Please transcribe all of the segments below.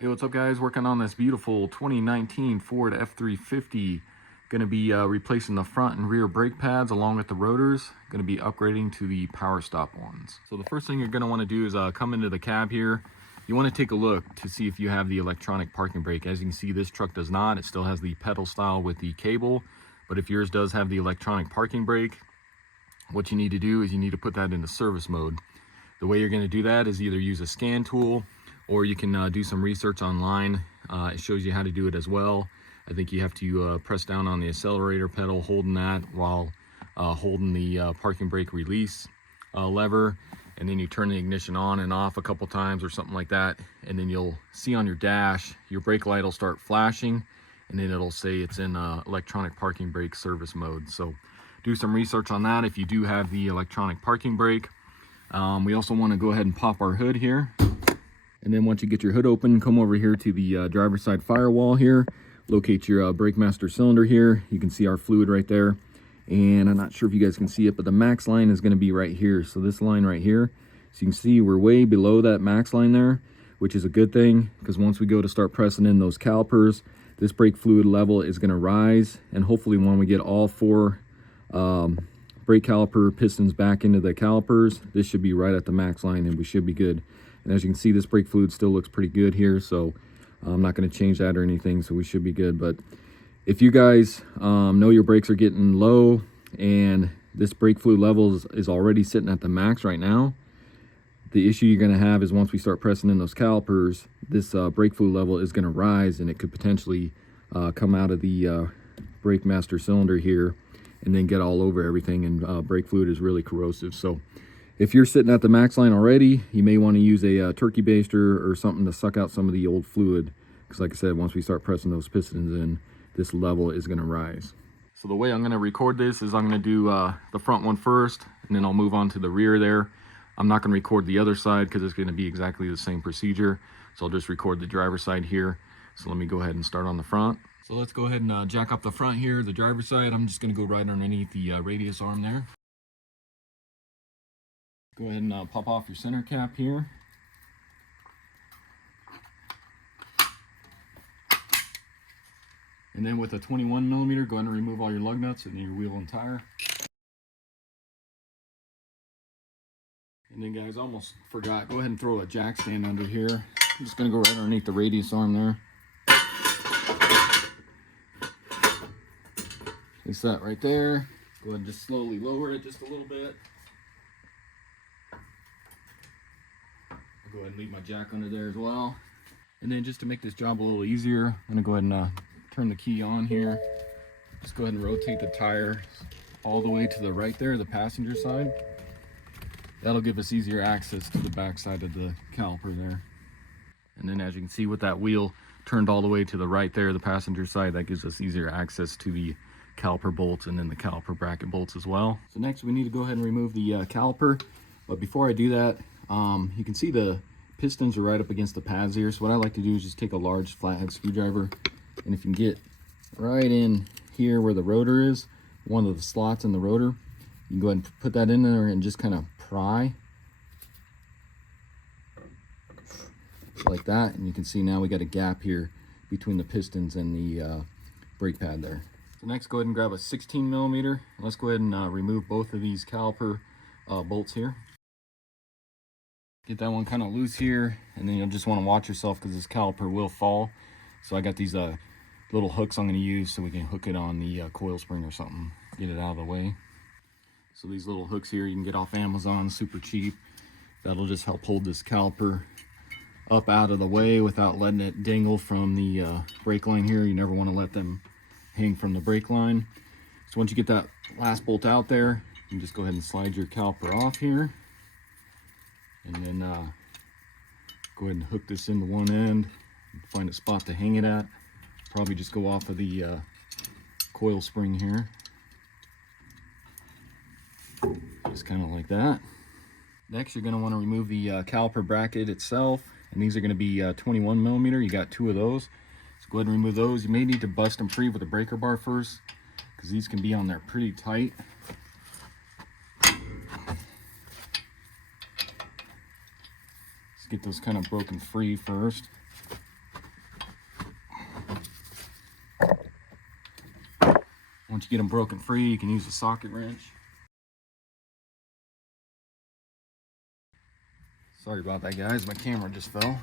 Hey, what's up guys? Working on this beautiful 2019 Ford F-350. Going to be replacing the front and rear brake pads along with the rotors. Going to be upgrading to the powerstop ones. So the first thing you're going to want to do is come into the cab here. You want to take a look to see if you have the electronic parking brake. As you can see, this truck does not. It still has the pedal style with the cable. But if yours does have the electronic parking brake, what you need to do is you need to put that into service mode. The way you're going to do that is either use a scan tool, or you can do some research online. It shows you how to do it as well. I think you have to press down on the accelerator pedal, holding that while holding the parking brake release lever, and then you turn the ignition on and off a couple times or something like that, and then you'll see on your dash, your brake light will start flashing, and then it'll say it's in electronic parking brake service mode. So do some research on that if you do have the electronic parking brake. We also want to go ahead and pop our hood here. And then once you get your hood open, come over here to the driver's side firewall here. Locate your brake master cylinder here. You can see our fluid right there. And I'm not sure if you guys can see it, but the max line is going to be right here. So this line right here. So you can see we're way below that max line there, which is a good thing, because once we go to start pressing in those calipers, this brake fluid level is going to rise. And hopefully when we get all four brake caliper pistons back into the calipers, this should be right at the max line and we should be good. And as you can see, this brake fluid still looks pretty good here, so I'm not going to change that or anything, so we should be good. But if you guys know your brakes are getting low and this brake fluid level is already sitting at the max right now, the issue you're going to have is once we start pressing in those calipers, this brake fluid level is going to rise, and it could potentially come out of the brake master cylinder here and then get all over everything, and brake fluid is really corrosive. So if you're sitting at the max line already, you may want to use a turkey baster or something to suck out some of the old fluid, because like I said, once we start pressing those pistons in, this level is going to rise. So the way I'm going to record this is I'm going to do the front one first, and then I'll move on to the rear there. I'm not going to record the other side because it's going to be exactly the same procedure, so I'll just record the driver's side here. So let me go ahead and start on the front. So let's go ahead and jack up the front here, the driver's side. I'm just going to go right underneath the radius arm there. Go ahead and pop off your center cap here. And then with a 21mm, go ahead and remove all your lug nuts and your wheel and tire. And then guys, almost forgot, go ahead and throw a jack stand under here. I'm just gonna go right underneath the radius arm there. Place that right there. Go ahead and just slowly lower it just a little bit. I'll go ahead and leave my jack under there as well. And then just to make this job a little easier, I'm gonna go ahead and turn the key on here. Just go ahead and rotate the tire all the way to the right there, the passenger side. That'll give us easier access to the back side of the caliper there. And then as you can see, with that wheel turned all the way to the right there, the passenger side, that gives us easier access to the caliper bolts and then the caliper bracket bolts as well. So next we need to go ahead and remove the caliper. But before I do that, you can see the pistons are right up against the pads here. So what I like to do is just take a large flathead screwdriver, and if you can get right in here where the rotor is, one of the slots in the rotor, you can go ahead and put that in there and just kind of pry like that, and you can see now we got a gap here between the pistons and the brake pad there. So next, go ahead and grab a 16mm. Let's go ahead and remove both of these caliper bolts here. Get that one kind of loose here, and then you'll just want to watch yourself because this caliper will fall. So I got these little hooks I'm going to use so we can hook it on the coil spring or something, get it out of the way. So these little hooks here you can get off Amazon, super cheap. That'll just help hold this caliper up out of the way without letting it dangle from the brake line here. You never want to let them hang from the brake line. So once you get that last bolt out there, you can just go ahead and slide your caliper off here, and then go ahead and hook this into one end, find a spot to hang it at. Probably just go off of the coil spring here, just kind of like that. Next, you're going to want to remove the caliper bracket itself, and these are going to be 21mm. You got two of those, so go ahead and remove those. You may need to bust them free with a breaker bar first, because these can be on there pretty tight. Let's get those kind of broken free first. Once you get them broken free, you can use the socket wrench. Sorry about that, guys. My camera just fell.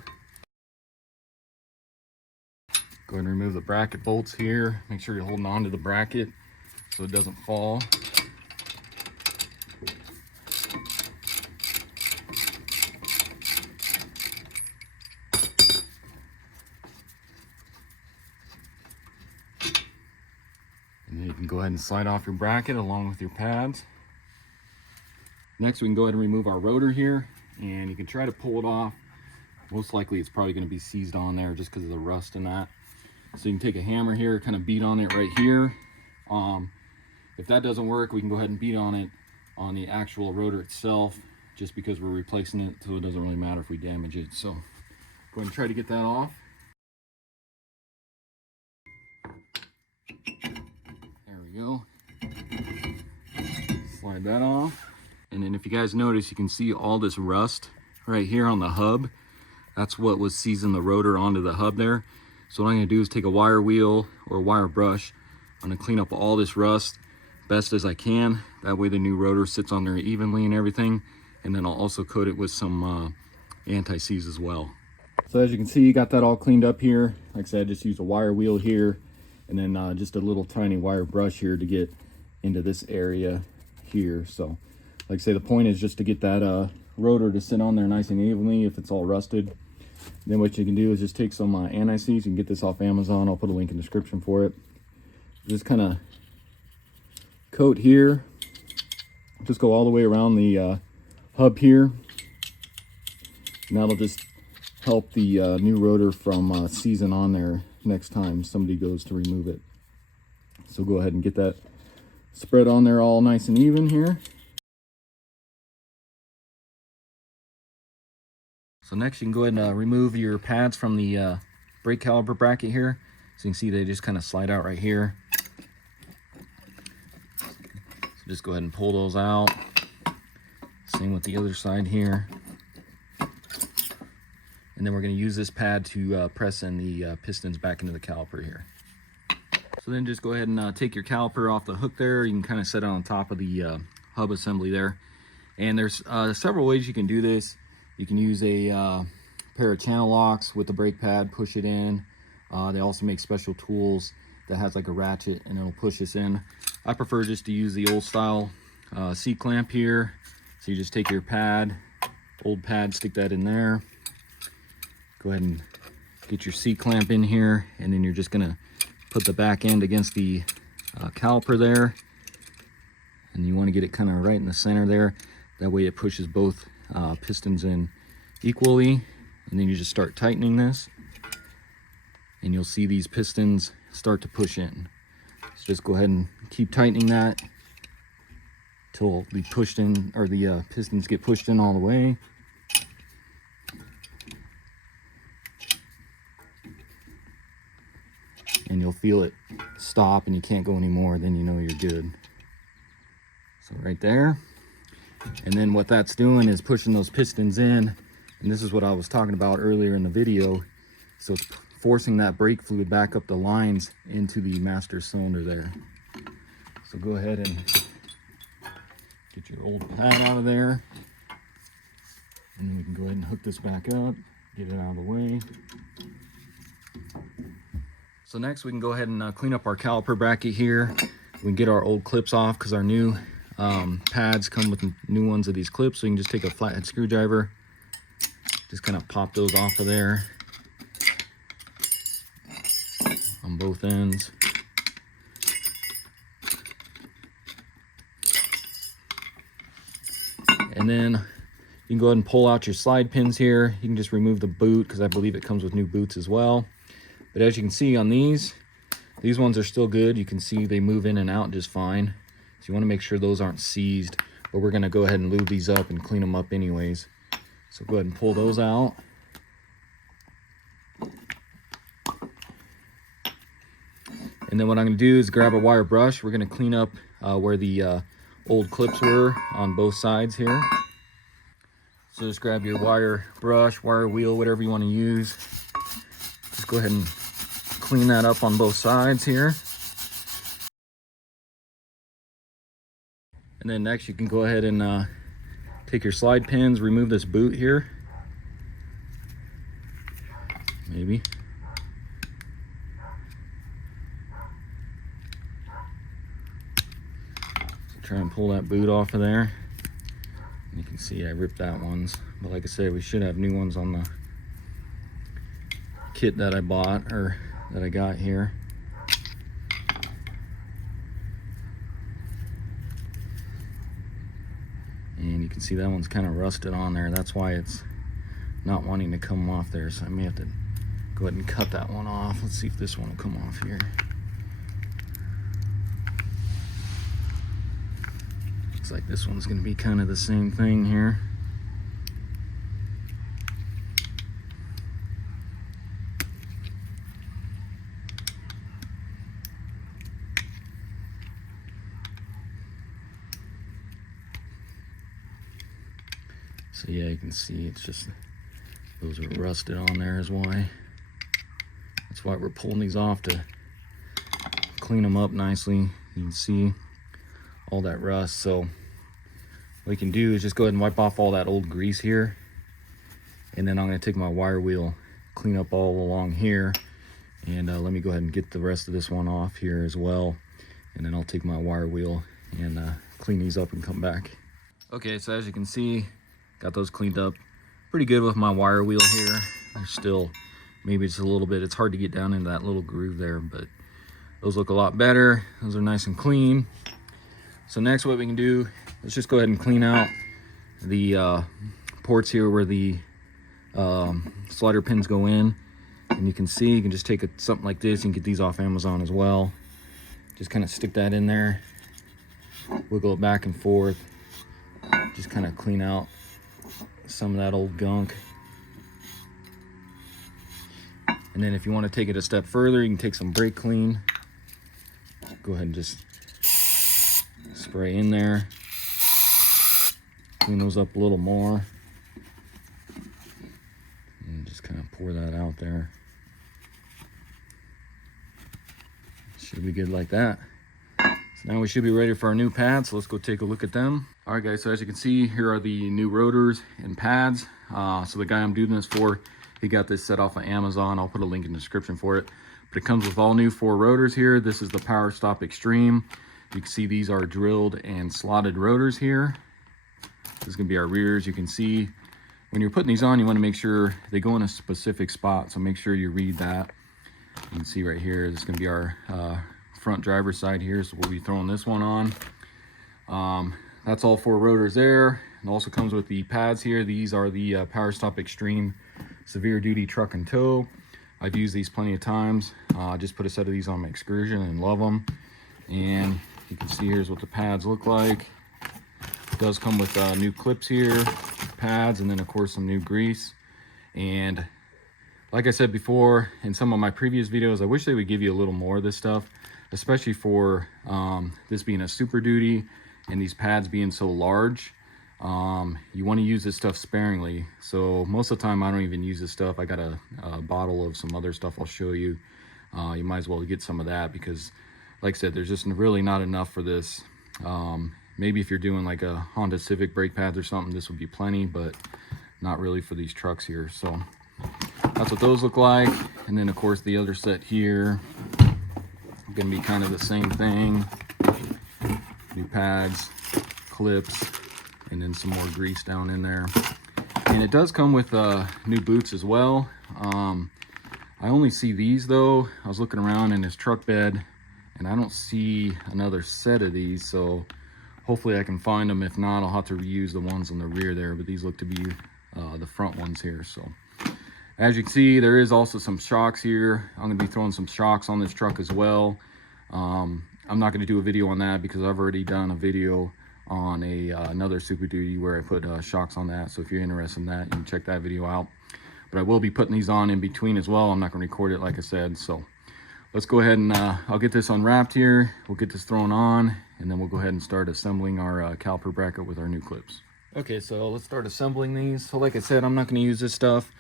Go ahead and remove the bracket bolts here. Make sure you're holding on to the bracket so it doesn't fall. And then you can go ahead and slide off your bracket along with your pads. Next, we can go ahead and remove our rotor here, and you can try to pull it off. Most likely it's probably going to be seized on there just because of the rust and that. So you can take a hammer here, kind of beat on it right here. If that doesn't work, we can go ahead and beat on it on the actual rotor itself, just because we're replacing it, so it doesn't really matter if we damage it. So go ahead and try to get that off. There we go. Slide that off. And then if you guys notice, you can see all this rust right here on the hub. That's what was seizing the rotor onto the hub there. So what I'm going to do is take a wire wheel or a wire brush. I'm going to clean up all this rust best as I can. That way the new rotor sits on there evenly and everything. And then I'll also coat it with some anti-seize as well. So as you can see, you got that all cleaned up here. Like I said, I just used a wire wheel here and then just a little tiny wire brush here to get into this area here. So like I say, the point is just to get that rotor to sit on there nice and evenly if it's all rusted. Then what you can do is just take some anti-seize. You can get this off Amazon. I'll put a link in the description for it. Just kind of coat here. Just go all the way around the hub here. And that'll just help the new rotor from seizing on there next time somebody goes to remove it. So go ahead and get that spread on there all nice and even here. So next you can go ahead and remove your pads from the brake caliper bracket here. So you can see they just kind of slide out right here. So just go ahead and pull those out. Same with the other side here. And then we're going to use this pad to press in the pistons back into the caliper here. So then just go ahead and take your caliper off the hook there. You can kind of set it on top of the hub assembly there. And there's several ways you can do this. You can use a pair of channel locks with the brake pad, push it in. They also make special tools that has like a ratchet and it'll push this in. I prefer just to use the old style C-clamp here. So you just take your pad, old pad, stick that in there. Go ahead and get your C-clamp in here, and then you're just gonna put the back end against the caliper there. And you wanna get it kind of right in the center there. That way it pushes both pistons in equally, and then you just start tightening this and you'll see these pistons start to push in. So just go ahead and keep tightening that till the pushed in, or the pistons get pushed in all the way. And you'll feel it stop and you can't go anymore, then you know you're good. So right there. And then what that's doing is pushing those pistons in, and this is what I was talking about earlier in the video. So it's forcing that brake fluid back up the lines into the master cylinder there. So go ahead and get your old pad out of there, and then we can go ahead and hook this back up, get it out of the way. So next we can go ahead and clean up our caliper bracket here. We can get our old clips off because our new pads come with new ones of these clips. So you can just take a flathead screwdriver, just kind of pop those off of there on both ends. And then you can go ahead and pull out your slide pins here. You can just remove the boot because I believe it comes with new boots as well. But as you can see on these ones are still good. You can see they move in and out just fine. So you want to make sure those aren't seized, but we're going to go ahead and lube these up and clean them up anyways. So go ahead and pull those out. And then what I'm going to do is grab a wire brush. We're going to clean up where the old clips were on both sides here. So just grab your wire brush, wire wheel, whatever you want to use. Just go ahead and clean that up on both sides here. And then next you can go ahead and take your slide pins, remove this boot here. Maybe. So try and pull that boot off of there. And you can see I ripped that ones. But like I said, we should have new ones on the kit that I bought, or that I got here. And you can see that one's kind of rusted on there. That's why it's not wanting to come off there. So I may have to go ahead and cut that one off. Let's see if this one will come off here. Looks like this one's going to be kind of the same thing here. So yeah, you can see it's just, those are rusted on there is why. That's why we're pulling these off, to clean them up nicely. You can see all that rust. So what we can do is just go ahead and wipe off all that old grease here. And then I'm gonna take my wire wheel, clean up all along here. And let me go ahead and get the rest of this one off here as well. And then I'll take my wire wheel and clean these up and come back. Okay, so as you can see, got those cleaned up pretty good with my wire wheel here. There's still, maybe it's a little bit, it's hard to get down into that little groove there, but those look a lot better. Those are nice and clean. So next what we can do, let's just go ahead and clean out the ports here where the slider pins go in. And you can see, you can just take something like this and get these off Amazon as well. Just kind of stick that in there, wiggle it back and forth, just kind of clean out some of that old gunk. And then if you want to take it a step further, you can take some brake clean, go ahead and just spray in there, clean those up a little more, and just kind of pour that out there. Should be good like that. So now we should be ready for our new pads. So let's go take a look at them. All right guys, so as you can see, here are the new rotors and pads. So the guy I'm doing this for, he got this set off of Amazon. I'll put a link in the description for it. But it comes with all new 4 rotors here. This is the PowerStop Extreme. You can see these are drilled and slotted rotors here. This is gonna be our rears. You can see when you're putting these on, you wanna make sure they go in a specific spot. So make sure you read that. You can see right here, this is gonna be our front driver's side here. So we'll be throwing this one on. That's all 4 rotors there. It also comes with the pads here. These are the PowerStop Extreme Severe Duty Truck and Tow. I've used these plenty of times. Just put a set of these on my Excursion and love them. And you can see here's what the pads look like. It does come with new clips here, pads, and then of course some new grease. And like I said before in some of my previous videos, I wish they would give you a little more of this stuff, especially for this being a Super Duty and these pads being so large. You want to use this stuff sparingly. So most of the time I don't even use this stuff. I got a bottle of some other stuff I'll show you. You might as well get some of that, because like I said, there's just really not enough for this. Maybe if you're doing like a Honda Civic brake pads or something, this would be plenty, but not really for these trucks here. So that's what those look like. And then of course the other set here, gonna be kind of the same thing. New pads, clips, and then some more grease down in there. And it does come with new boots as well. I only see these though. I was looking around in this truck bed and I don't see another set of these, so hopefully I can find them. If not, I'll have to reuse the ones on the rear there, but these look to be the front ones here. So as you can see, there is also some shocks here. I'm gonna be throwing some shocks on this truck as well. I'm not gonna do a video on that because I've already done a video on another Super Duty where I put shocks on that. So if you're interested in that, you can check that video out. But I will be putting these on in between as well. I'm not gonna record it like I said. So let's go ahead and I'll get this unwrapped here. We'll get this thrown on, and then we'll go ahead and start assembling our caliper bracket with our new clips. Okay, so let's start assembling these. So like I said, I'm not gonna use this stuff.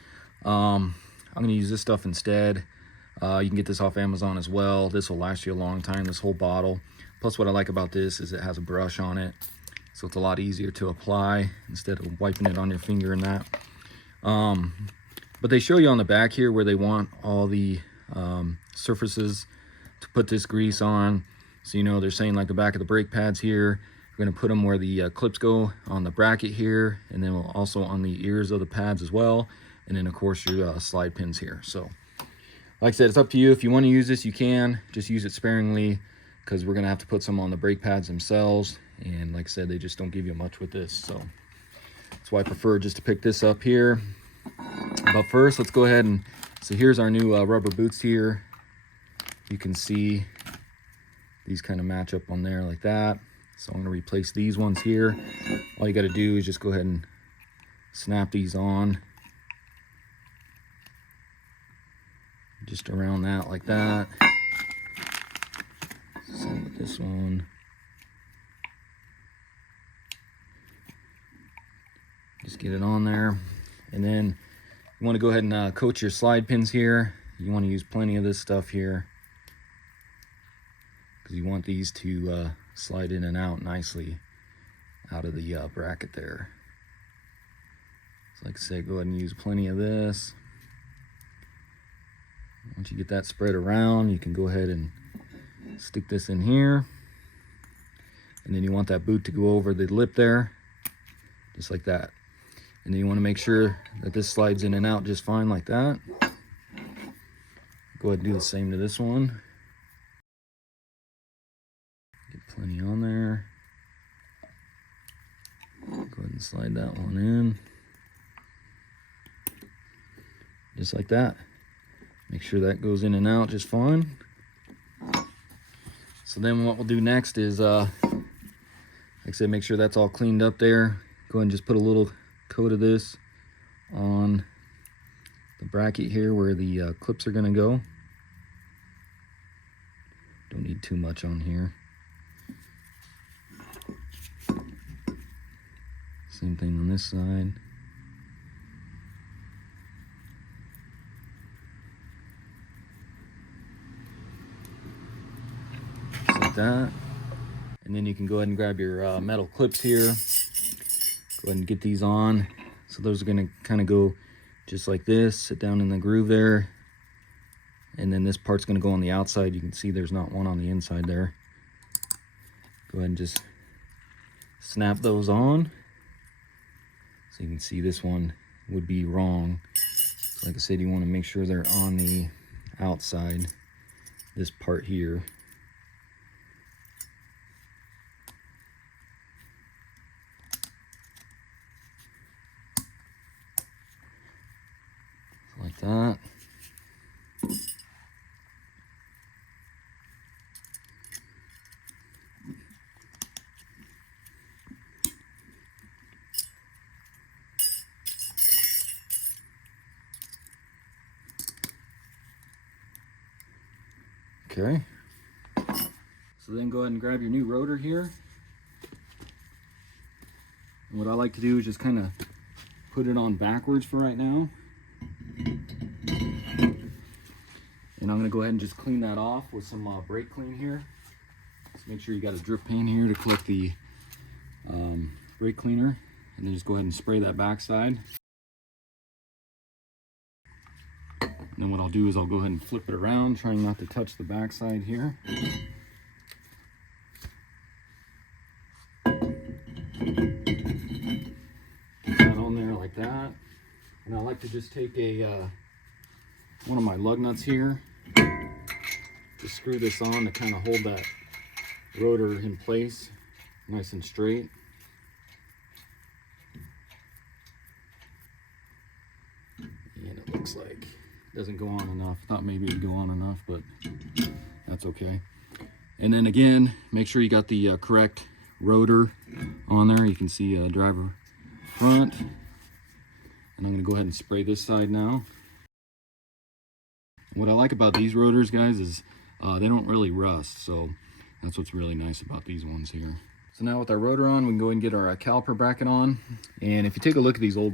I'm gonna use this stuff instead. You can get this off Amazon as well. This will last you a long time, this whole bottle. Plus what I like about this is it has a brush on it. so it's a lot easier to apply instead of wiping it on your finger and that. But they show you on the back here where they want all the surfaces to put this grease on. So, you know, they're saying like the back of the brake pads here, we're going to put them where the clips go on the bracket here, and then also on the ears of the pads as well, and then of course your slide pins here. So like I said, it's up to you. If you want to use this, you can just use it sparingly, because we're going to have to put some on the brake pads themselves, and like I said, they just don't give you much with this. So that's why I prefer just to pick this up here. But first, let's go ahead and, so here's our new rubber boots here. You can see these kind of match up on there like that. So I'm going to replace these ones here. All you got to do is just go ahead and snap these on. Just around that like that. Same with this one. Just get it on there. And then you want to go ahead and coat your slide pins here. You want to use plenty of this stuff here, because you want these to slide in and out nicely out of the bracket there. So like I said, go ahead and use plenty of this. Once you get that spread around, you can go ahead and stick this in here. And then you want that boot to go over the lip there, just like that. And then you want to make sure that this slides in and out just fine like that. Go ahead and do the same to this one. Get plenty on there. Go ahead and slide that one in. Just like that. Make sure that goes in and out just fine. So then what we'll do next is, like I said, make sure that's all cleaned up there. Go ahead and just put a little coat of this on the bracket here where the clips are going to go. Don't need too much on here. Same thing on this side. Just like that. And then you can go ahead and grab your metal clips here. Go ahead and get these on. So those are going to kind of go just like this, sit down in the groove there. And then this part's going to go on the outside. You can see there's not one on the inside there. Go ahead and just snap those on. So you can see this one would be wrong. So like I said, you want to make sure they're on the outside, this part here. Like that. Okay. So then go ahead and grab your new rotor here. And what I like to do is just kind of put it on backwards for right now. And I'm going to go ahead and just clean that off with some brake clean here. Just make sure you got a drip pan here to collect the brake cleaner. And then just go ahead and spray that backside. And then what I'll do is I'll go ahead and flip it around, trying not to touch the backside here. Put that on there like that. And I like to just take a one of my lug nuts here, just screw this on to kind of hold that rotor in place nice and straight. And it looks like it doesn't go on enough. Thought maybe it'd go on enough, but that's okay. And then again, make sure you got the correct rotor on there. You can see driver front. And I'm going to go ahead and spray this side now. What I like about these rotors, guys, is they don't really rust, so that's what's really nice about these ones here. So now with our rotor on, we can go ahead and get our caliper bracket on. And if you take a look at these old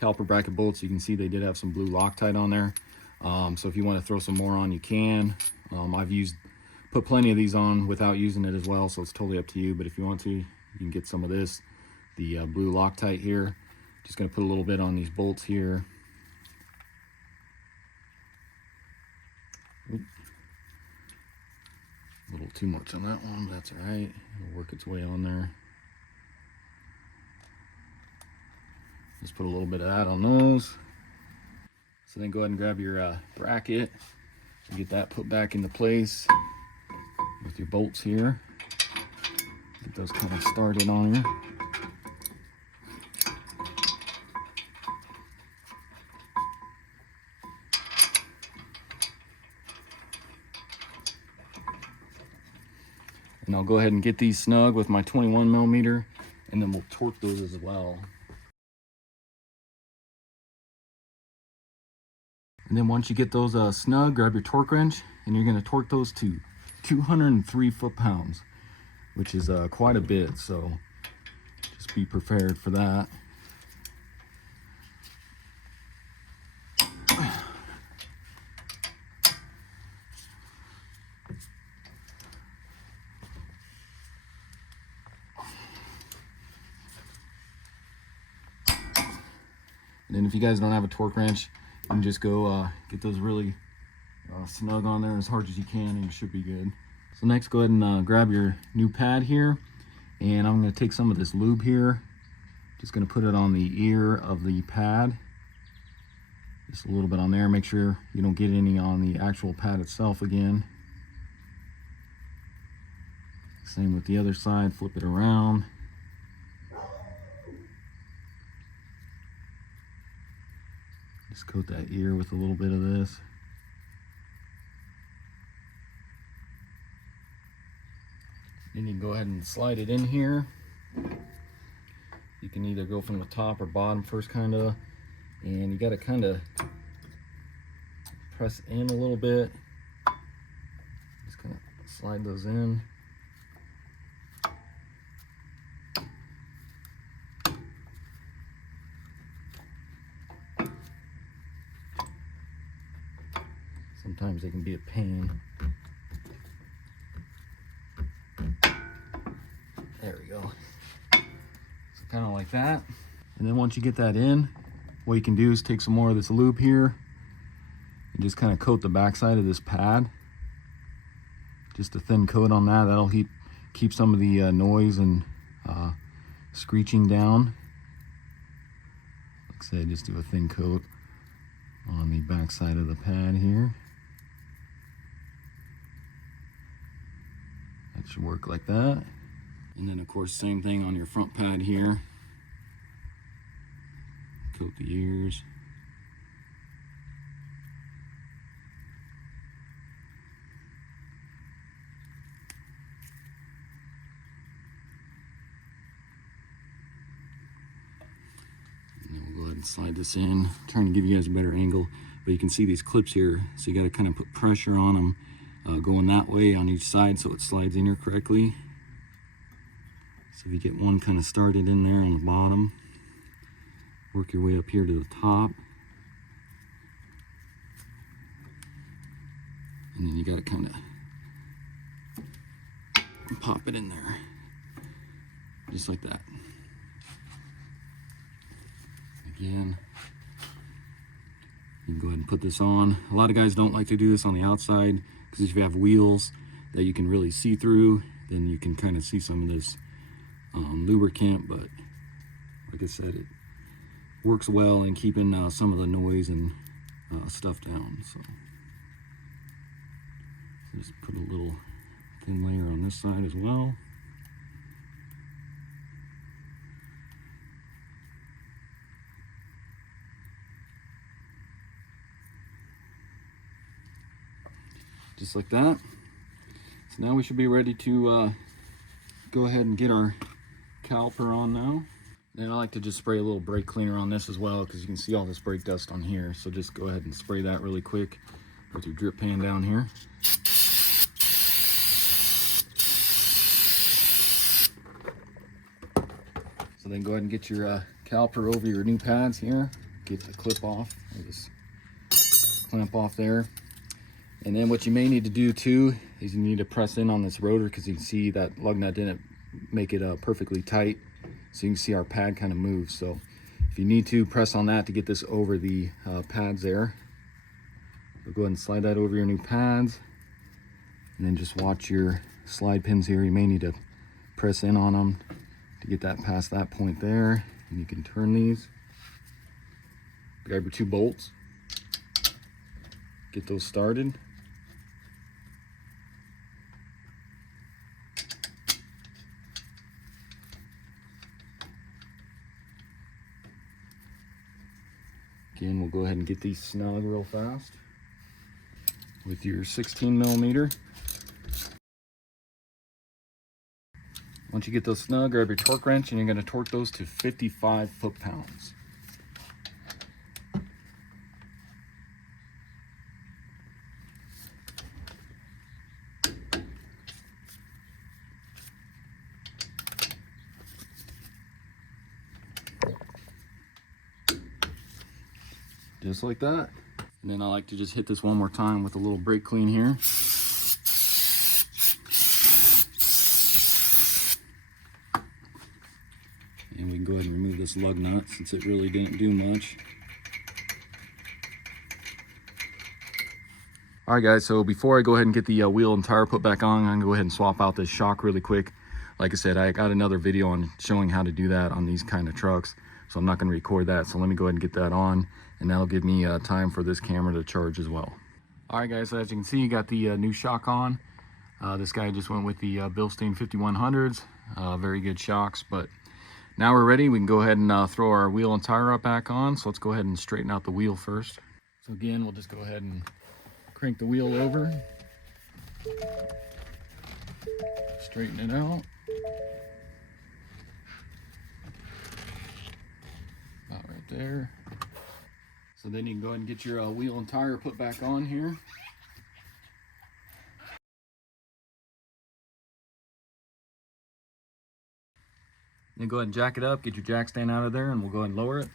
caliper bracket bolts, you can see they did have some blue Loctite on there. So if you want to throw some more on, you can. I've put plenty of these on without using it as well, so it's totally up to you. But if you want to, You can get some of this, the blue Loctite here. Just gonna put a little bit on these bolts here. Oop. A little too much on that one, but that's all right. It'll work its way on there. Just put a little bit of that on those. So then go ahead and grab your bracket and get that put back into place with your bolts here. Get those kind of started on here. And I'll go ahead and get these snug with my 21mm, and then we'll torque those as well. And then once you get those snug, grab your torque wrench, and you're gonna torque those to 203 foot-pounds, which is quite a bit, so just be prepared for that. And then if you guys don't have a torque wrench, you can just go get those really snug on there as hard as you can, and you should be good. So next, go ahead and grab your new pad here, and I'm going to take some of this lube here. Just going to put it on the ear of the pad. Just a little bit on there. Make sure you don't get any on the actual pad itself again. Same with the other side. Flip it around. Just coat that ear with a little bit of this. Then you can go ahead and slide it in here. You can either go from the top or bottom first, kind of, and you got to kind of press in a little bit. Just kind of slide those in. Sometimes they can be a pain. There we go. So kind of like that. And then once you get that in, what you can do is take some more of this lube here and just kind of coat the backside of this pad. Just a thin coat on that. That'll keep some of the noise and screeching down. Like I said, just do a thin coat on the backside of the pad here. That should work like that. And then of course, same thing on your front pad here. Coat the ears. And then we'll go ahead and slide this in. I'm trying to give you guys a better angle, but you can see these clips here, so you got to kind of put pressure on them. Going that way on each side so it slides in here correctly. So if you get one kind of started in there on the bottom, work your way up here to the top, and then you got to kind of pop it in there, just like that. Again, you can go ahead and put this on. A lot of guys don't like to do this on the outside, because if you have wheels that you can really see through, then you can kind of see some of this lubricant. But like I said, it works well in keeping some of the noise and stuff down. So just put a little thin layer on this side as well. Just like that. So now we should be ready to go ahead and get our caliper on now. Then I like to just spray a little brake cleaner on this as well, because you can see all this brake dust on here. So just go ahead and spray that really quick with your drip pan down here. So then go ahead and get your caliper over your new pads here. Get the clip off, or this clamp off there. And then what you may need to do too is you need to press in on this rotor, because you can see that lug nut didn't make it perfectly tight, so you can see our pad kind of moves. So if you need to, press on that to get this over the pads there. So go ahead and slide that over your new pads, and then just watch your slide pins here. You may need to press in on them to get that past that point there, and you can turn these. Grab your 2 bolts, get those started. Again, we'll go ahead and get these snug real fast with your 16mm. Once you get those snug, grab your torque wrench and you're going to torque those to 55 foot-pounds. Just like that. And then I like to just hit this one more time with a little brake clean here. And we can go ahead and remove this lug nut since it really didn't do much. All right guys, so before I go ahead and get the wheel and tire put back on, I'm gonna go ahead and swap out this shock really quick. Like I said, I got another video on showing how to do that on these kind of trucks, so I'm not gonna record that. So let me go ahead and get that on, and that'll give me time for this camera to charge as well. All right guys, so as you can see, you got the new shock on. This guy just went with the Bilstein 5100s, very good shocks. But now we're ready. We can go ahead and throw our wheel and tire up back on. So let's go ahead and straighten out the wheel first. So again, we'll just go ahead and crank the wheel over, straighten it out. About right there. So then you can go ahead and get your wheel and tire put back on here. Then go ahead and jack it up, get your jack stand out of there, and we'll go ahead and lower it.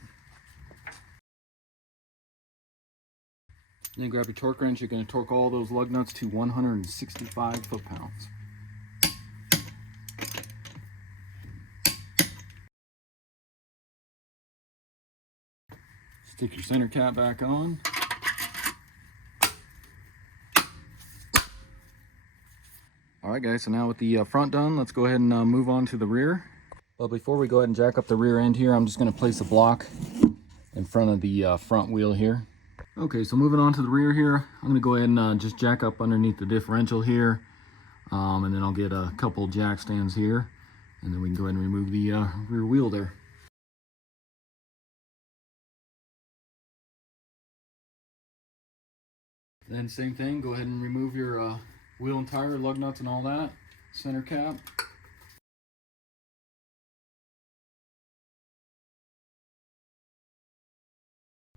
Then grab your torque wrench. You're going to torque all those lug nuts to 165 foot-pounds. Stick your center cap back on. All right guys, so now with the front done, let's go ahead and move on to the rear. But before we go ahead and jack up the rear end here, I'm just going to place a block in front of the front wheel here. Okay, so moving on to the rear here, I'm going to go ahead and just jack up underneath the differential here, and then I'll get a couple jack stands here, and then we can go ahead and remove the rear wheel there. Then same thing, go ahead and remove your wheel and tire, lug nuts and all that, center cap.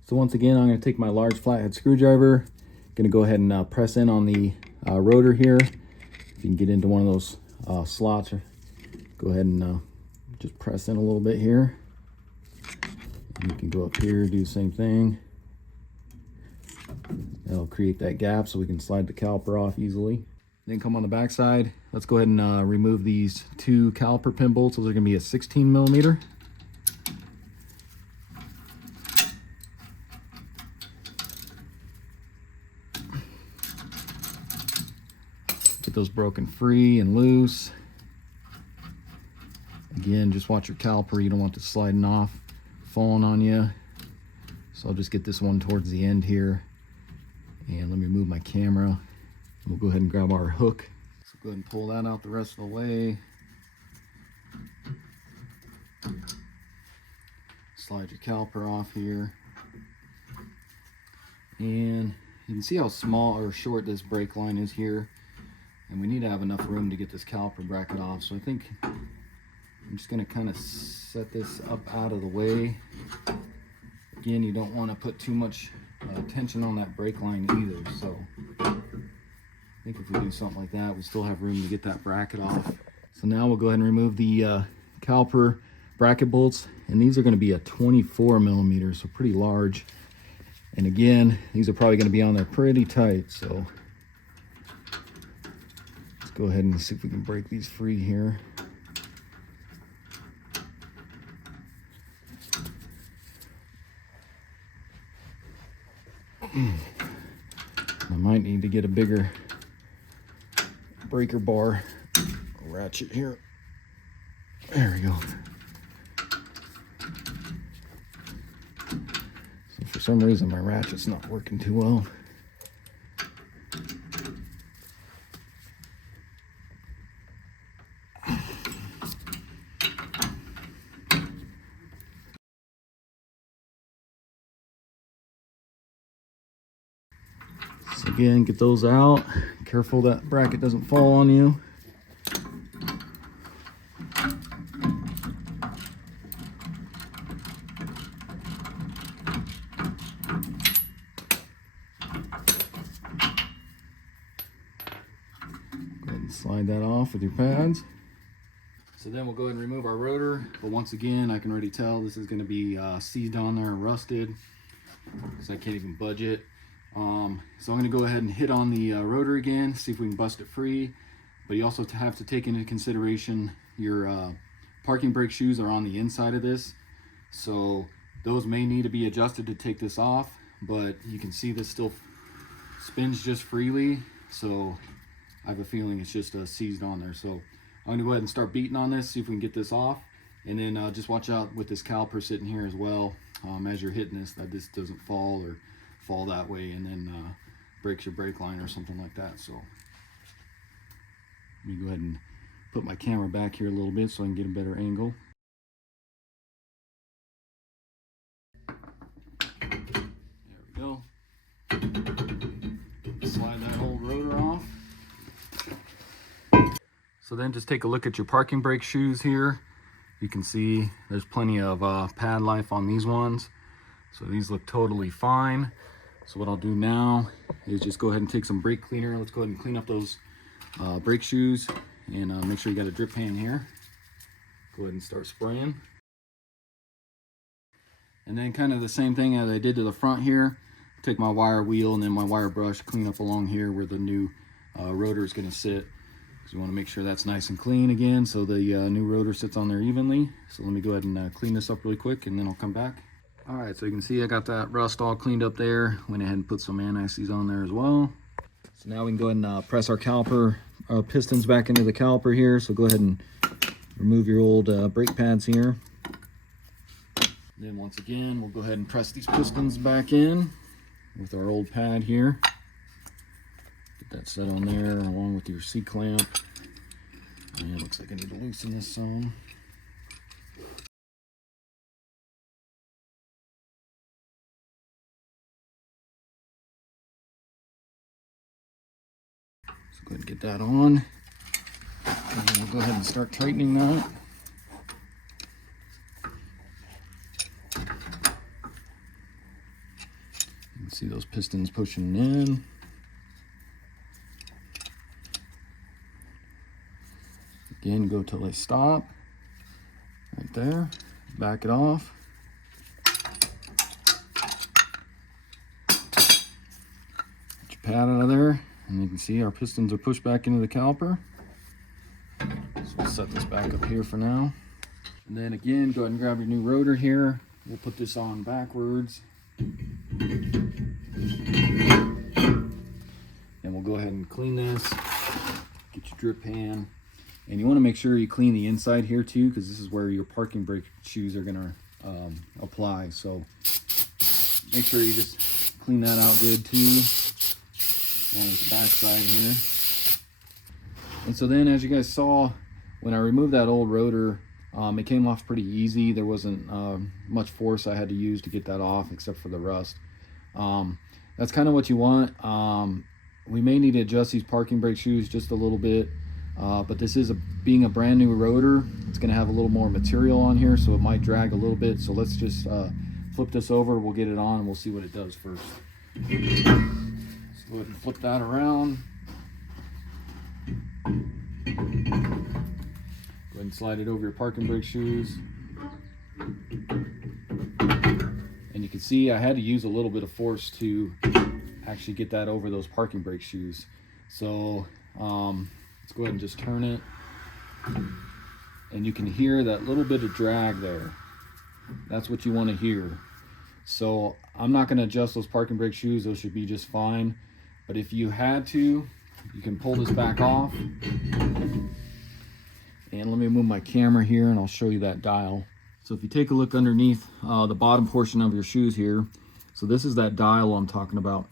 So once again, I'm going to take my large flathead screwdriver, going to go ahead and press in on the rotor here. If you can get into one of those slots, go ahead and just press in a little bit here. And you can go up here, do the same thing. That'll create that gap so we can slide the caliper off easily. Then come on the back side. Let's go ahead and remove these 2 caliper pin bolts. Those are going to be a 16mm. Get those broken free and loose. Again, just watch your caliper. You don't want this sliding off, falling on you. So I'll just get this one towards the end here. And let me move my camera. We'll go ahead and grab our hook. So go ahead and pull that out the rest of the way. Slide your caliper off here. And you can see how small or short this brake line is here. And we need to have enough room to get this caliper bracket off. So I think I'm just going to kind of set this up out of the way. Again, you don't want to put too much tension on that brake line either. So I think if we do something like that, we still have room to get that bracket off. So now we'll go ahead and remove the caliper bracket bolts. And these are going to be a 24mm, so pretty large. And again, these are probably going to be on there pretty tight. So let's go ahead and see if we can break these free here. I might need to get a bigger breaker bar ratchet here. There we go. So for some reason my ratchet's not working too well. So again, get those out. Careful that bracket doesn't fall on you. Go ahead and slide that off with your pads. So then we'll go ahead and remove our rotor. But once again, I can already tell this is going to be seized on there and rusted, because I can't even budge it. So I'm going to go ahead and hit on the rotor again, see if we can bust it free. But you also have to take into consideration your parking brake shoes are on the inside of this. So those may need to be adjusted to take this off, but you can see this still spins just freely. So I have a feeling it's just seized on there. So I'm going to go ahead and start beating on this, see if we can get this off. And then just watch out with this caliper sitting here as well, as you're hitting this, that this doesn't fall or fall that way and then breaks your brake line or something like that. So let me go ahead and put my camera back here a little bit so I can get a better angle. There we go. Slide that whole rotor off. So then just take a look at your parking brake shoes here. You can see there's plenty of pad life on these ones. So these look totally fine. So what I'll do now is just go ahead and take some brake cleaner. Let's go ahead and clean up those brake shoes and make sure you got a drip pan here. Go ahead and start spraying. And then kind of the same thing as I did to the front here. Take my wire wheel and then my wire brush, clean up along here where the new rotor is going to sit. So you want to make sure that's nice and clean again so the new rotor sits on there evenly. So let me go ahead and clean this up really quick and then I'll come back. All right, so you can see I got that rust all cleaned up there. Went ahead and put some anti-seize on there as well. So now we can go ahead and press our caliper pistons back into the caliper here. So go ahead and remove your old brake pads here. Then once again, we'll go ahead and press these pistons back in with our old pad here. Get that set on there along with your C-clamp. And it looks like I need to loosen this some. So go ahead and get that on. And we'll go ahead and start tightening that. You can see those pistons pushing in. Again, go till they stop. Right there. Back it off. Get your pad out of there. And you can see our pistons are pushed back into the caliper. So we'll set this back up here for now. And then again, go ahead and grab your new rotor here. We'll put this on backwards. And we'll go ahead and clean this. Get your drip pan. And you want to make sure you clean the inside here too, because this is where your parking brake shoes are going to apply. So make sure you just clean that out good too. On the back side here. And so then, as you guys saw, when I removed that old rotor, it came off pretty easy. There wasn't much force I had to use to get that off, except for the rust. That's kind of what you want. We may need to adjust these parking brake shoes just a little bit, but this is being a brand new rotor. It's going to have a little more material on here, so it might drag a little bit. So let's just flip this over. We'll get it on and we'll see what it does first. Go ahead and flip that around. Go ahead and slide it over your parking brake shoes. And you can see I had to use a little bit of force to actually get that over those parking brake shoes. So let's go ahead and just turn it. And you can hear that little bit of drag there. That's what you want to hear. So I'm not going to adjust those parking brake shoes. Those should be just fine. But if you had to, you can pull this back off. And let me move my camera here and I'll show you that dial. So if you take a look underneath the bottom portion of your shoes here, so this is that dial I'm talking about.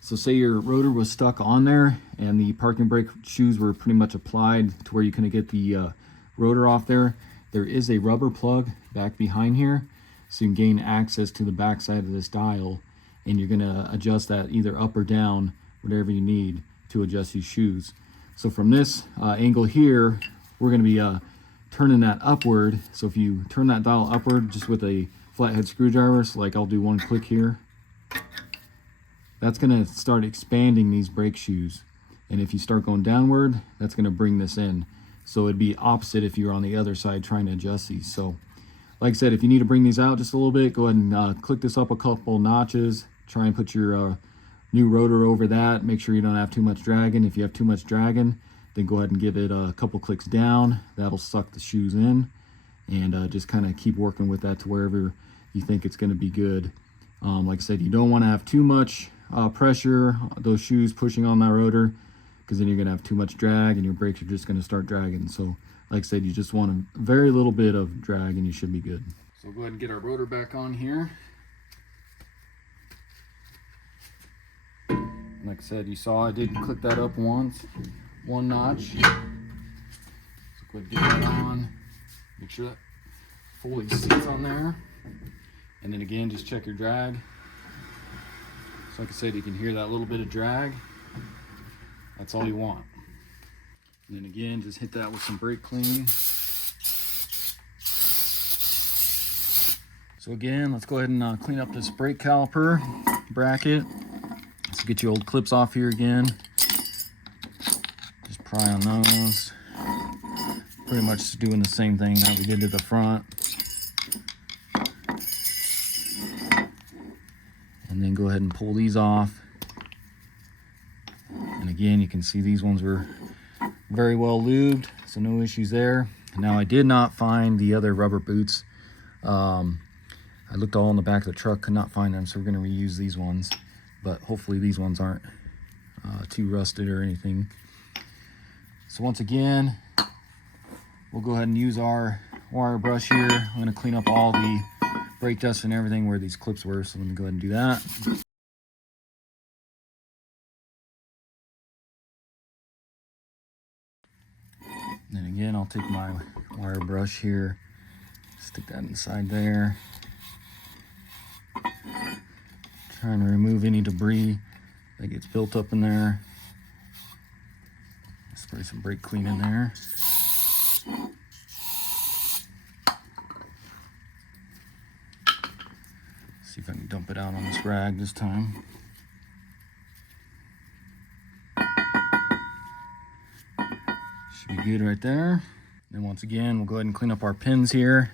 So say your rotor was stuck on there and the parking brake shoes were pretty much applied to where you couldn't get the rotor off there. There is a rubber plug back behind here, so you can gain access to the back side of this dial, and you're gonna adjust that either up or down, whatever you need to adjust these shoes. So from this angle here, we're gonna be turning that upward. So if you turn that dial upward just with a flathead screwdriver, so like I'll do one click here, that's gonna start expanding these brake shoes. And if you start going downward, that's gonna bring this in. So it'd be opposite if you're on the other side trying to adjust these. So like I said, if you need to bring these out just a little bit, go ahead and click this up a couple notches. Try and put your new rotor over that. Make sure you don't have too much dragging. If you have too much dragging, then go ahead and give it a couple clicks down. That'll suck the shoes in. And just kind of keep working with that to wherever you think it's going to be good. Like I said, you don't want to have too much pressure, those shoes pushing on that rotor, because then you're going to have too much drag and your brakes are just going to start dragging. So like I said, you just want a very little bit of drag and you should be good. So go ahead and get our rotor back on here. Like I said, you saw I did click that up once, one notch. So go ahead and get that on. Make sure that fully sits on there. And then again, just check your drag. So like I said, you can hear that little bit of drag. That's all you want. And then again, just hit that with some brake clean. So again, let's go ahead and clean up this brake caliper bracket. Let's get your old clips off here again. Just pry on those. Pretty much doing the same thing that we did to the front. And then go ahead and pull these off. And again, you can see these ones were very well lubed, so no issues there. Now I did not find the other rubber boots. I looked all in the back of the truck, could not find them, so we're going to reuse these ones. But hopefully these ones aren't too rusted or anything. So once again, we'll go ahead and use our wire brush here. I'm going to clean up all the brake dust and everything where these clips were, so let me go ahead and do that. And then again, I'll take my wire brush here, stick that inside there. Trying to remove any debris that gets built up in there. Spray some brake clean in there. See if I can dump it out on this rag this time. Should be good right there. Then once again, we'll go ahead and clean up our pins here.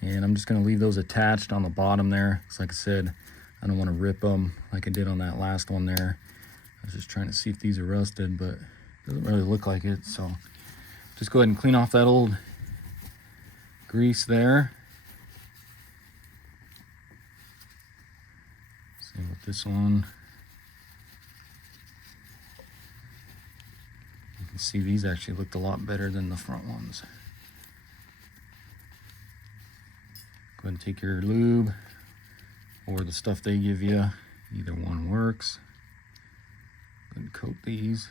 And I'm just going to leave those attached on the bottom there. Because like I said, I don't want to rip them like I did on that last one there. I was just trying to see if these are rusted, but it doesn't really look like it. So just go ahead and clean off that old grease there. Same with this one. You can see these actually looked a lot better than the front ones. Go ahead and take your lube or the stuff they give you. Either one works. Go ahead and coat these.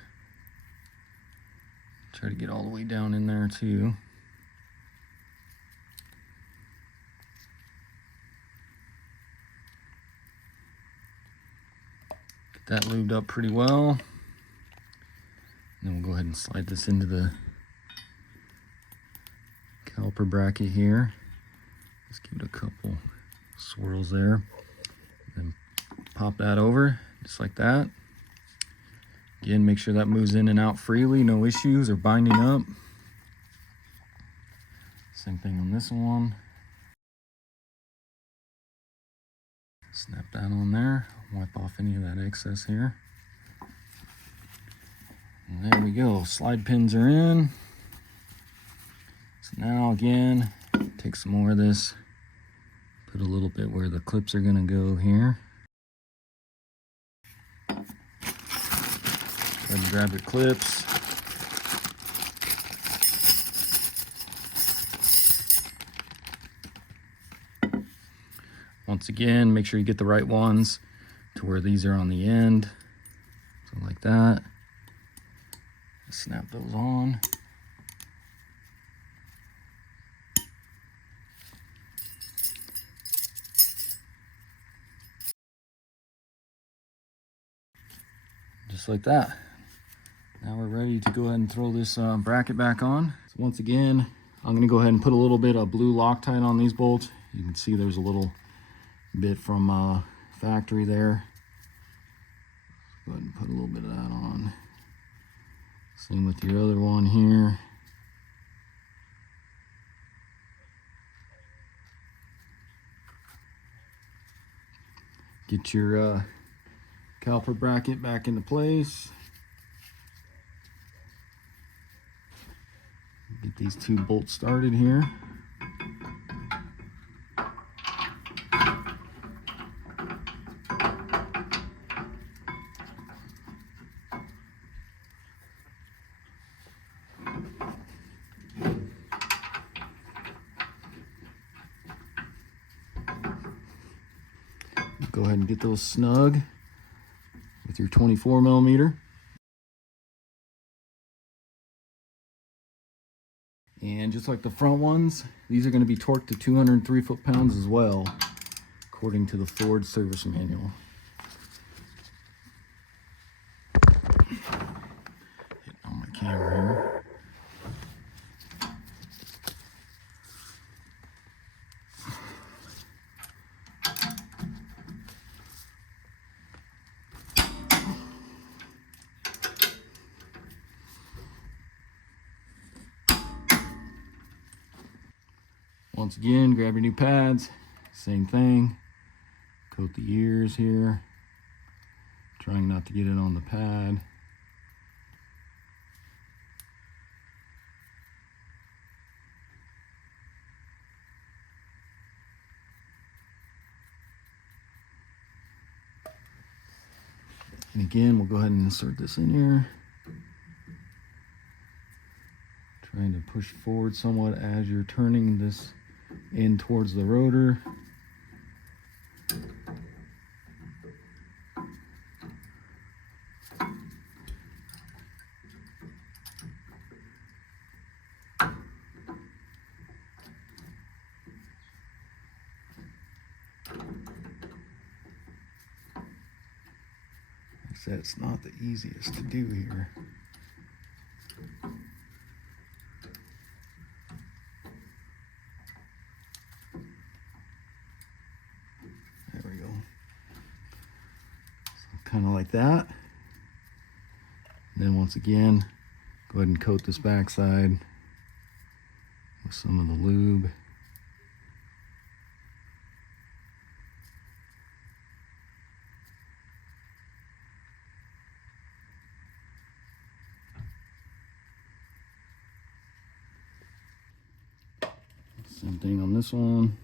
Try to get all the way down in there too. Get that lubed up pretty well. And then we'll go ahead and slide this into the caliper bracket here. Just give it a couple swirls there. Then pop that over, just like that. Again, make sure that moves in and out freely, no issues or binding up. Same thing on this one. Snap that on there, wipe off any of that excess here. And there we go, slide pins are in. So now again, take some more of this, Put a little bit where the clips are gonna go here. Go ahead and grab your clips. Once again, make sure you get the right ones to where these are on the end. So like that. Snap those on. Just like that. Now we're ready to go ahead and throw this bracket back on. So once again, I'm gonna go ahead and put a little bit of blue Loctite on these bolts. You can see there's a little bit from factory there. Go ahead and put a little bit of that on. Same with your other one here. Get your caliper bracket back into place. Get these two bolts started here. Go ahead and get those snug with your 24 millimeter. And just like the front ones, these are going to be torqued to 203 foot-pounds as well, according to the Ford service manual. Hitting on my camera here. Once again, grab your new pads, same thing, coat the ears here, trying not to get it on the pad. And again, we'll go ahead and insert this in here. Trying to push forward somewhat as you're turning this in towards the rotor. Like I said, it's not the easiest to do here. Kind of like that. And then once again, go ahead and coat this backside with some of the lube. Same thing on this one.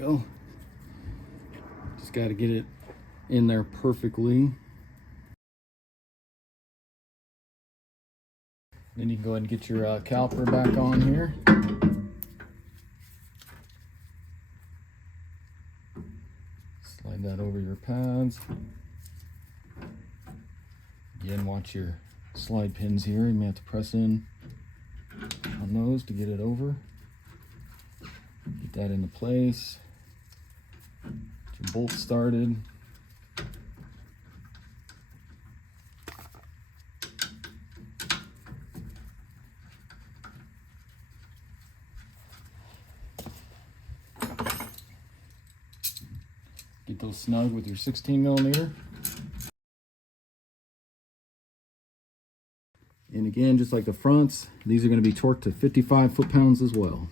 Go. Just got to get it in there perfectly. Then you can go ahead and get your caliper back on here. Slide that over your pads. Again, watch your slide pins here. You may have to press in on front nose to get it over. Get that into place. Get your bolt started. Get those snug with your 16mm. And again, just like the fronts, these are going to be torqued to 55 foot-pounds as well.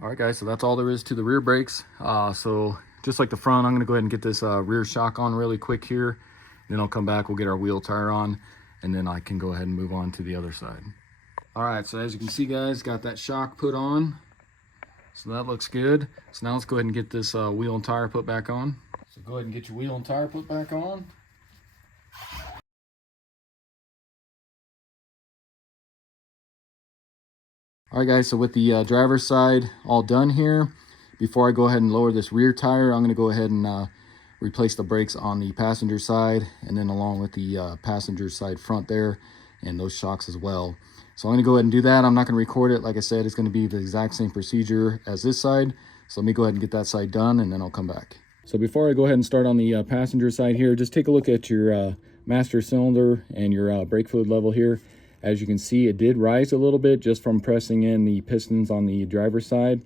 All right, guys, so that's all there is to the rear brakes. So just like the front, I'm going to go ahead and get this rear shock on really quick here. Then I'll come back, we'll get our wheel tire on, and then I can go ahead and move on to the other side. All right, so as you can see, guys, got that shock put on. So that looks good. So now let's go ahead and get this wheel and tire put back on. So go ahead and get your wheel and tire put back on. All right, guys, so with the driver's side all done here, before I go ahead and lower this rear tire, I'm going to go ahead and replace the brakes on the passenger side, and then along with the passenger side front there, and those shocks as well. So I'm going to go ahead and do that. I'm not going to record it. Like I said, it's going to be the exact same procedure as this side. So let me go ahead and get that side done, and then I'll come back. So before I go ahead and start on the passenger side here, just take a look at your master cylinder and your brake fluid level here. As you can see, it did rise a little bit just from pressing in the pistons on the driver's side.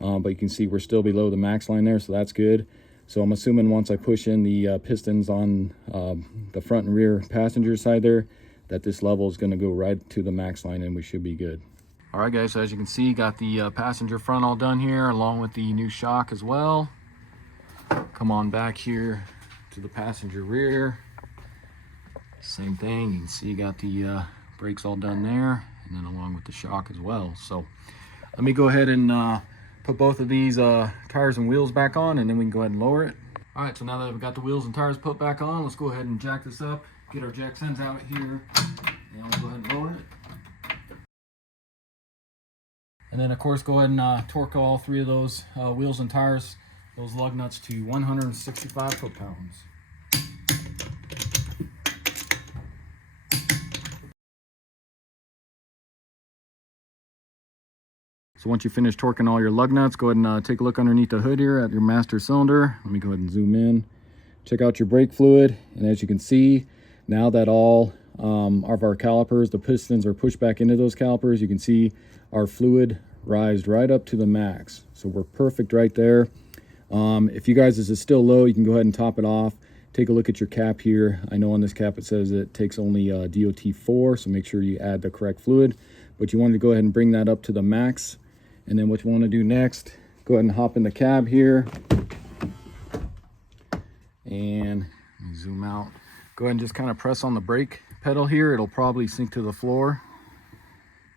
But you can see we're still below the max line there, so that's good. So I'm assuming once I push in the pistons on the front and rear passenger side there, that this level is going to go right to the max line, and we should be good. All right, guys, so as you can see, got the passenger front all done here, along with the new shock as well. Come on back here to the passenger rear. Same thing, you can see you got the brakes all done there, and then along with the shock as well. So let me go ahead and put both of these tires and wheels back on, and then we can go ahead and lower it. All right, so now that we've got the wheels and tires put back on, let's go ahead and jack this up, get our jack stands out here, and we'll go ahead and lower it. And then, of course, go ahead and torque all three of those wheels and tires, those lug nuts, to 165 foot-pounds. So once you finish torquing all your lug nuts, go ahead and take a look underneath the hood here at your master cylinder. Let me go ahead and zoom in. Check out your brake fluid, and as you can see, now that all of our calipers, the pistons, are pushed back into those calipers, you can see our fluid rised right up to the max. So we're perfect right there. If you guys, this is still low, you can go ahead and top it off. Take a look at your cap here. I know on this cap it says it takes only DOT 4, so make sure you add the correct fluid. But you want to go ahead and bring that up to the max. And then what you want to do next, go ahead and hop in the cab here. And zoom out. Go ahead and just kind of press on the brake pedal here. It'll probably sink to the floor.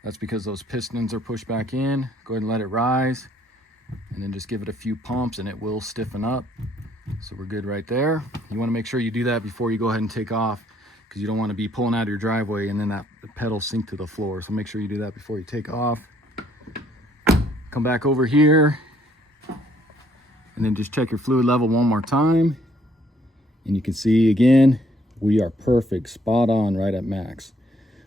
That's because those pistons are pushed back in. Go ahead and let it rise. And then just give it a few pumps and it will stiffen up. So we're good right there. You want to make sure you do that before you go ahead and take off, because you don't want to be pulling out of your driveway and then that pedal sink to the floor. So make sure you do that before you take off. Come back over here and then just check your fluid level one more time. And you can see again, we are perfect, spot on, right at max.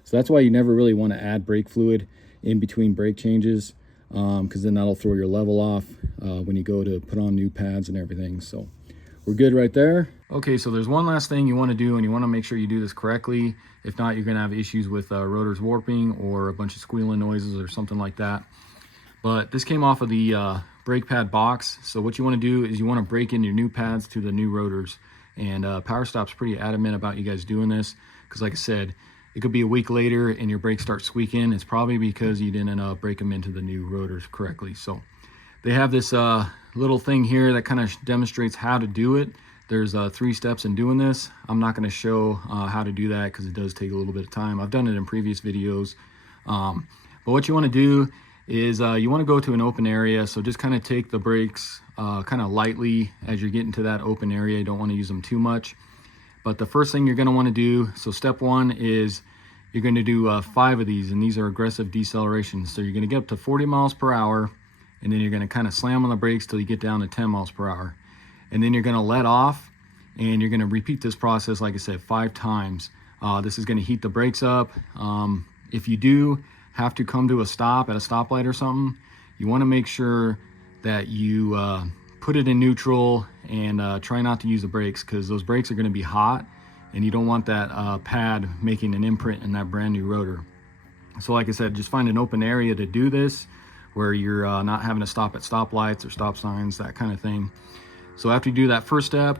So that's why you never really want to add brake fluid in between brake changes, because then that'll throw your level off when you go to put on new pads and everything. So we're good right there. Okay, so there's one last thing you want to do, and you want to make sure you do this correctly. If not, you're going to have issues with rotors warping or a bunch of squealing noises or something like that. But this came off of the brake pad box. So what you want to do is you want to break in your new pads to the new rotors. And PowerStop's pretty adamant about you guys doing this, because like I said, it could be a week later and your brakes start squeaking. It's probably because you didn't break them into the new rotors correctly. So they have this little thing here that kind of demonstrates how to do it. There's 3 steps in doing this. I'm not going to show how to do that because it does take a little bit of time. I've done it in previous videos. But what you want to do is you want to go to an open area. So just kind of take the brakes kind of lightly as you're getting to that open area. You don't want to use them too much. But the first thing you're going to want to do, so step 1 is you're going to do 5 of these, and these are aggressive decelerations. So you're going to get up to 40 miles per hour, and then you're going to kind of slam on the brakes till you get down to 10 miles per hour. And then you're going to let off, and you're going to repeat this process, like I said, 5 times. This is going to heat the brakes up. If you do have to come to a stop at a stoplight or something, you want to make sure that you put it in neutral and try not to use the brakes, because those brakes are going to be hot and you don't want that pad making an imprint in that brand new rotor. So like I said, just find an open area to do this where you're not having to stop at stoplights or stop signs, that kind of thing. So after you do that first step,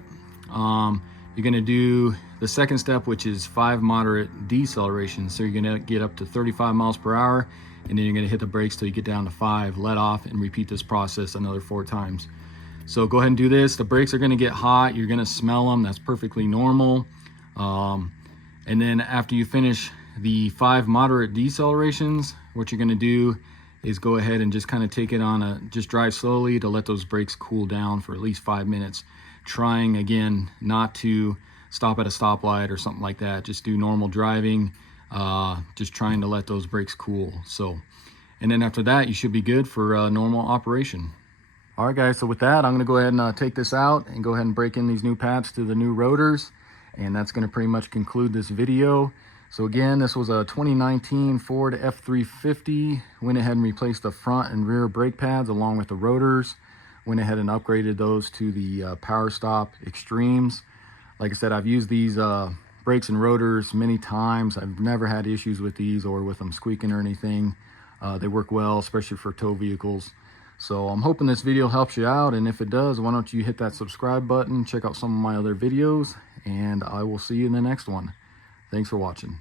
you're going to do the second step, which is 5 moderate deceleration. So you're going to get up to 35 miles per hour, and then you're going to hit the brakes till you get down to 5, let off, and repeat this process another 4 times. So go ahead and do this. The brakes are going to get hot. You're going to smell them. That's perfectly normal. And then after you finish the 5 moderate decelerations, what you're going to do is go ahead and just kind of take it on just drive slowly to let those brakes cool down for at least 5 minutes. Trying again not to stop at a stoplight or something like that. Just do normal driving, just trying to let those brakes cool. So, and then after that, you should be good for normal operation. All right, guys, so with that, I'm going to go ahead and take this out and go ahead and break in these new pads to the new rotors. And that's going to pretty much conclude this video. So again, this was a 2019 Ford F350. Went ahead and replaced the front and rear brake pads along with the rotors. Went ahead and upgraded those to the powerstop extremes. Like I said, I've used these brakes and rotors many times. I've never had issues with these or with them squeaking or anything. They work well, especially for tow vehicles. So I'm hoping this video helps you out, and if it does, why don't you hit that subscribe button, check out some of my other videos, and I will see you in the next one. Thanks for watching.